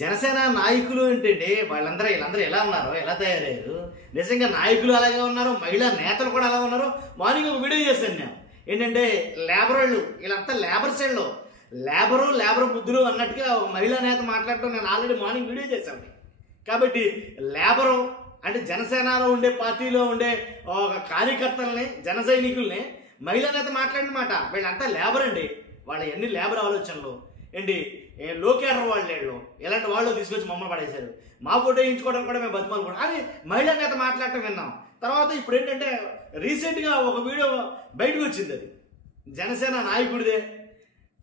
జనసేన నాయకులు ఏంటంటే వీళ్ళందరూ ఎలా ఉన్నారో ఎలా తయారయ్యారు. నిజంగా నాయకులు అలాగే ఉన్నారు, మహిళా నేతలు కూడా అలా ఉన్నారు. మార్నింగ్ ఒక వీడియో చేశాను నేను. ఏంటంటే లేబర్ వాళ్ళు వీళ్ళంతా లేబర్ సైడ్లో లేబర్ బుద్ధులు అన్నట్టుగా ఒక మహిళా నేత మాట్లాడటం నేను ఆల్రెడీ మార్నింగ్ వీడియో చేశాను. కాబట్టి లేబరు అంటే జనసేనలో ఉండే పార్టీలో ఉండే ఒక కార్యకర్తలని జన సైనికుల్ని మహిళా నేత మాట్లాడిన మాట. వీళ్ళంతా లేబర్ అండి, వాళ్ళ ఎన్ని లేబర్ ఆలోచనలు ఏంటి. లోకేటర్ వాళ్ళు ఎలాంటి వాళ్ళు తీసుకొచ్చి మమ్మల్ని పడేశారు. మా ఫోటో వేయించుకోవడం కూడా మేము బతిమాలు కూడా అని మహిళా నేత మాట్లాడటం విన్నాం. తర్వాత ఇప్పుడు ఏంటంటే రీసెంట్గా ఒక వీడియో బయటకు వచ్చింది, అది జనసేన నాయకుడిదే.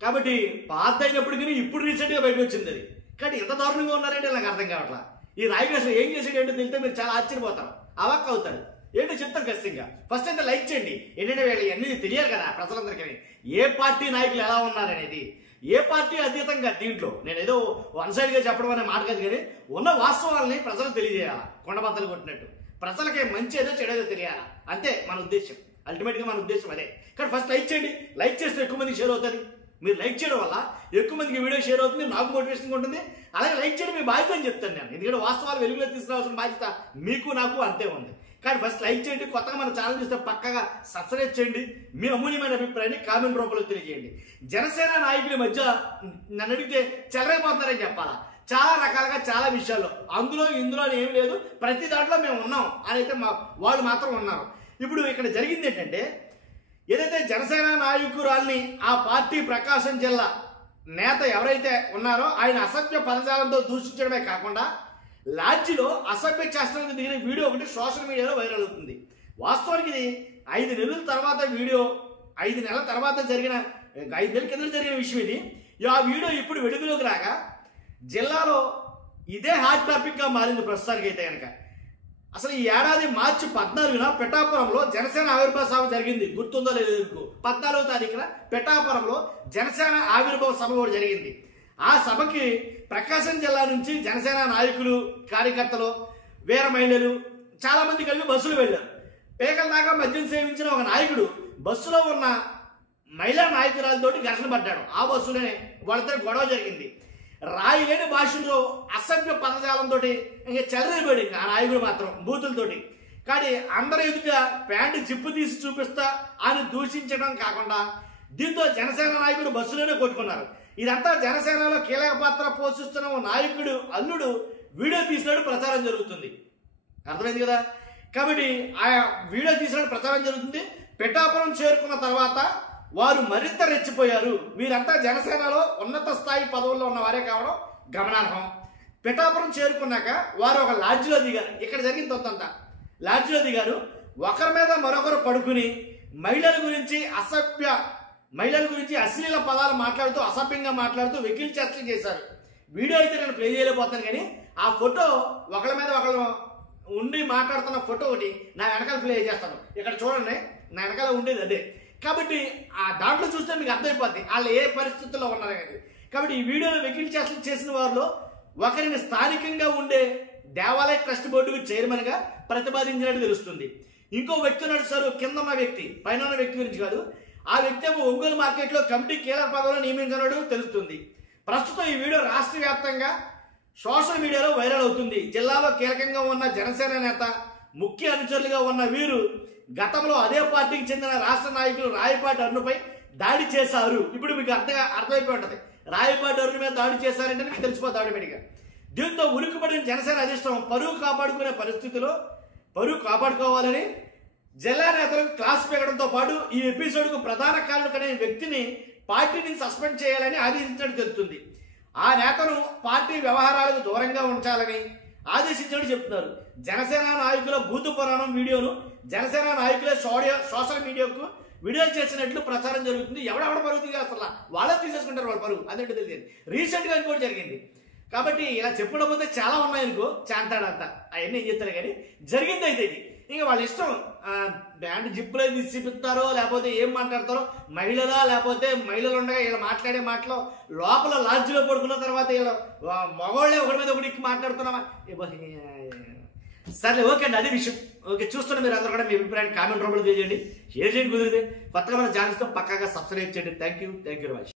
కాబట్టి పాత అయినప్పటికీ ఇప్పుడు రీసెంట్గా బయటకు వచ్చింది అది. కానీ ఎంత దారుణంగా ఉన్నారంటే నాకు అర్థం కావట్లా. ఈ నాయకుడు అసలు ఏం చేసాడు ఏంటో తెలిస్తే మీరు చాలా ఆశ్చర్యపోతారు, అవాక్ అవుతారు. ఏంటో చెప్తాను ఖచ్చితంగా. ఫస్ట్ అయితే లైక్ చేయండి. ఏంటంటే వీళ్ళు అన్నీ తెలియాలి కదా ప్రజలందరికీ, ఏ పార్టీ నాయకులు ఎలా ఉన్నారనేది. ఏ పార్టీ అతీతంగా దీంట్లో నేను ఏదో వన్ సైడ్గా చెప్పడం అనే మాట కాదు, కానీ ఉన్న వాస్తవాలని ప్రజలకు తెలియజేయాలా. కొండబద్దలు కొట్టినట్టు ప్రజలకి మంచి ఏదో చెడేదో తెలియాలా, అంతే మన ఉద్దేశం. అల్టిమేట్గా మన ఉద్దేశం అదే. కానీ ఫస్ట్ లైక్ చేయండి. లైక్ చేస్తే ఎక్కువ మందికి షేర్ అవుతుంది. మీరు లైక్ చేయడం వల్ల ఎక్కువ మందికి వీడియో షేర్ అవుతుంది, నాకు మోటివేషన్గా ఉంటుంది. అలాగే లైక్ చేయడం మీ బాధ్యత అని చెప్తాను నేను, ఎందుకంటే వాస్తవాలు వెలుగులో తీసుకురావాల్సిన బాధ్యత మీకు నాకు అంతే ఉంది. కానీ ఫస్ట్ లైక్ చేయండి. కొత్తగా మన ఛానల్ చూస్తే పక్కగా సబ్స్క్రైబ్ చేయండి. మీ అమూల్యమైన అభిప్రాయాన్ని కామెంట్ రూపంలో తెలియజేయండి. జనసేన నాయకుల మధ్య నన్ను అడిగితే చెలరైపోతున్నారని చెప్పాలా, చాలా రకాలుగా చాలా విషయాల్లో. అందులో ఇందులో ఏం లేదు, ప్రతి దాంట్లో మేము ఉన్నాం అని అయితే వాళ్ళు మాత్రం ఉన్నారు. ఇప్పుడు ఇక్కడ జరిగింది ఏంటంటే, ఏదైతే జనసేన నాయకురాల్ని ఆ పార్టీ ప్రకాశం జిల్లా నేత ఎవరైతే ఉన్నారో ఆయన అసభ్య పదజాలంతో దూషించడమే కాకుండా లాడ్జిలో అసభ్య చేష్టలకు దిగిన వీడియో ఒకటి సోషల్ మీడియాలో వైరల్ అవుతుంది. వాస్తవానికి ఇది 5 నెలల తర్వాత వీడియో, 5 నెలల తర్వాత జరిగిన 5 నెలల కింద జరిగిన విషయం ఇది. ఆ వీడియో ఇప్పుడు వెలుగులోకి రాగా జిల్లాలో ఇదే హాట్ టాపిక్గా మారింది ప్రస్తుతానికి అయితే కనుక. అసలు ఈ ఏడాది మార్చి 14న పిఠాపురంలో జనసేన ఆవిర్భావ సభ జరిగింది. గుర్తుందో లేదు, 14వ తారీఖున పిఠాపురంలో జనసేన ఆవిర్భావ సభ కూడా జరిగింది. ఆ సభకి ప్రకాశం జిల్లా నుంచి జనసేన నాయకులు, కార్యకర్తలు, వీర మహిళలు చాలా మంది కలిపి బస్సులు వెళ్ళారు. పేకల దాకా మద్యం సేవించిన ఒక నాయకుడు బస్సులో ఉన్న మహిళా నాయకురాలతోటి ఘర్షణ పడ్డాడు. ఆ బస్సులోనే వాళ్ళతో గొడవ జరిగింది. రాయి లేని భాషలో అసభ్య పదజాలంతో ఇంకా చెలరేపోయాడు ఆ నాయకుడు మాత్రం బూతులతోటి. కానీ అందరూ ఎదుట ప్యాంటు జిప్పు తీసి చూపిస్తా అని దూషించడం కాకుండా దీంతో జనసేన నాయకుడు బస్సులోనే కొట్టుకున్నారు. ఇదంతా జనసేనలో కీలక పాత్ర పోషిస్తున్న నాయకుడు అల్లుడు వీడియో తీసినట్టు ప్రచారం జరుగుతుంది. అర్థమైంది కదా. కాబట్టి ఆ వీడియో తీసినట్టు ప్రచారం జరుగుతుంది. పిఠాపురం చేరుకున్న తర్వాత వారు మరింత రెచ్చిపోయారు. వీరంతా జనసేనలో ఉన్నత స్థాయి పదవుల్లో ఉన్న వారే కావడం గమనార్హం. పిఠాపురం చేరుకున్నాక వారు ఒక లాడ్జిలో దిగారు. ఇక్కడ జరిగిన తొంతంతా లాడ్జిలో దిగారు. ఒకరి మీద మరొకరు పడుకుని మహిళల గురించి అశ్లీల పదాలు మాట్లాడుతూ, అసభ్యంగా మాట్లాడుతూ వెకిలి చర్చలు చేశారు. వీడియో అయితే నేను ప్లే చేయలేకపోతాను, కానీ ఆ ఫోటో ఒకళ్ళ మీద ఒకళ్ళు ఉండి మాట్లాడుతున్న ఫోటో ఒకటి నా వెనకాల ప్లే చేస్తాను. ఇక్కడ చూడండి, నా వెనకాల ఉండేది అదే. కాబట్టి ఆ దాంట్లో చూస్తే మీకు అర్థమైపోద్ది వాళ్ళు ఏ పరిస్థితుల్లో ఉన్నారనేది. కాబట్టి ఈ వీడియోలో వెకిలి చర్చలు చేసిన వారిలో ఒకరిని స్థానికంగా ఉండే దేవాలయ ట్రస్ట్ బోర్డుకు చైర్మన్గా ప్రతిపాదించినట్టు తెలుస్తుంది. ఇంకో వ్యక్తి నడుస్తారు, కింద ఉన్న వ్యక్తి, పైన ఉన్న వ్యక్తి గురించి కాదు. ఆ వ్యక్తి ఏమో ఒంగోలు మార్కెట్లో కమిటీ కీలక పదవిలో నియమించినట్టు తెలుస్తుంది. ప్రస్తుతం ఈ వీడియో రాష్ట్ర వ్యాప్తంగా సోషల్ మీడియాలో వైరల్ అవుతుంది. జిల్లాలో కీలకంగా ఉన్న జనసేన నేత, ముఖ్య అనుచరులుగా ఉన్న వీరు గతంలో అదే పార్టీకి చెందిన రాష్ట్ర నాయకులు రాయపాటి అరుణపై దాడి చేశారు. ఇప్పుడు మీకు అర్థమైపోయి ఉంటుంది, రాయపాటి అరుణ మీద దాడి చేశారంటే మీకు తెలిసిపోతుంది ఆటోమేటిక్గా. దీంతో ఉలిక్కిపడిన జనసేన అధిష్టానం పరువు కాపాడుకోవాలని జిల్లా నేతలకు క్లాస్ పెరగడంతో పాటు ఈ ఎపిసోడ్కు ప్రధాన కారణం వ్యక్తిని పార్టీ నుంచి సస్పెండ్ చేయాలని ఆదేశించినట్టు తెలుస్తుంది. ఆ నేతను పార్టీ వ్యవహారాలకు దూరంగా ఉంచాలని ఆదేశించినట్టు చెప్తున్నారు. జనసేన నాయకుల బూతు పురాణం వీడియోను జనసేన నాయకులే సోషల్ మీడియాకు వీడియో చేసినట్లు ప్రచారం జరుగుతుంది. ఎవడెవడ పరుగు తీసేస్తా వాళ్ళే తీసేసుకుంటారు వాళ్ళ పరుగు, అదేంటో తెలియదు. రీసెంట్గా ఇంకోటి జరిగింది. కాబట్టి ఇలా చెప్పడం పోతే చాలా ఉన్నాయనుకో, చాంతాడంతా అవన్నీ ఏం చెప్తారు, కానీ జరిగింది అయితే ఇది. ఇంకా వాళ్ళ ఇష్టం, బ్యాండ్ జిప్పులో తీసిపిస్తారో లేకపోతే ఏం మాట్లాడతారో, మహిళలా లేకపోతే మహిళలు ఉండగా ఇలా మాట్లాడే మాటలో లోపల లాడ్జిలో పడుకున్న తర్వాత ఇలా మగవాళ్ళే ఒకటి మీద ఒకటి మాట్లాడుతున్నామా. సర్లే, ఓకే అండి, అదే విషయం. ఓకే, చూస్తున్న మీరు అందరూ కూడా మీ అభిప్రాయాన్ని కామెంట్ రూపంలో తెలియజేయండి, షేర్ చేయండి. కుదిరితే కొత్తగా మన ఛానల్స్తో పక్కాగా సబ్స్క్రైబ్ చేయండి. Thank you very much.